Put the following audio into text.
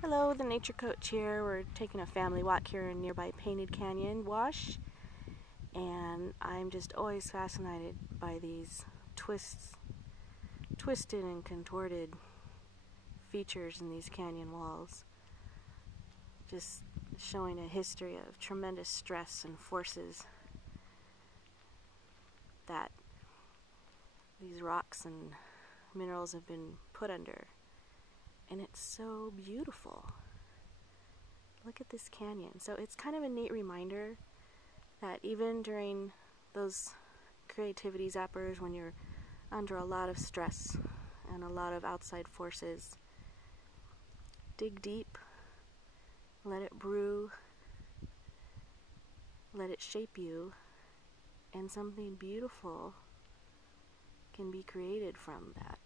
Hello, the Nature Coach here. We're taking a family walk here in nearby Painted Canyon Wash, and I'm just always fascinated by these twisted and contorted features in these canyon walls, just showing a history of tremendous stress and forces that these rocks and minerals have been put under. And it's so beautiful. Look at this canyon. So it's kind of a neat reminder that even during those creativity zappers, when you're under a lot of stress and a lot of outside forces, dig deep, let it brew, let it shape you, and something beautiful can be created from that.